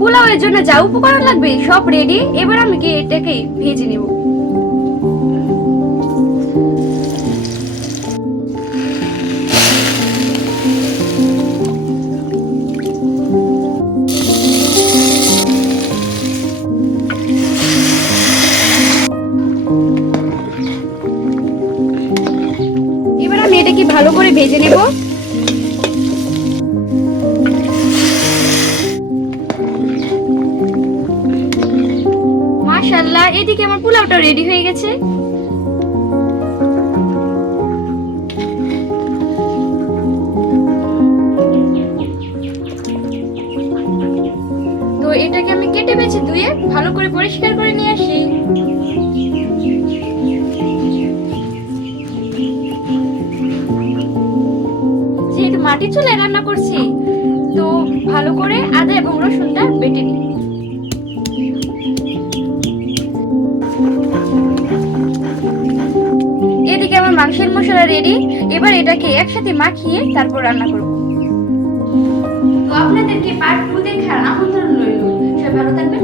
পোলাওয়ের জন্য যা উপকরণ লাগবে সব রেডি। এবার আমি এটাকে ভেজে নেব। এবার আমি এটাকে ভালো করে ভেজে নেব। মাশাআল্লাহ, এদিকে আমার পোলাওটা রেডি হয়ে গেছে। তো এটাকে আমি কেটে বেছে ধুয়ে ভালো করে পরিষ্কার করে নিয়ে আসি। যেহেতু মাটি চুলায় রান্না করছি, তো ভালো করে আদা এবং রসুনটা বেটে নিই। এদিকে আমার মাংসের মশলা রেডি। এবার এটাকে একসাথে মাখিয়ে তারপর রান্না করব। তো আপনাদেরকে পার্ট 2 দেখার আমন্ত্রণ রইল। সবাই ভালো থাকবেন।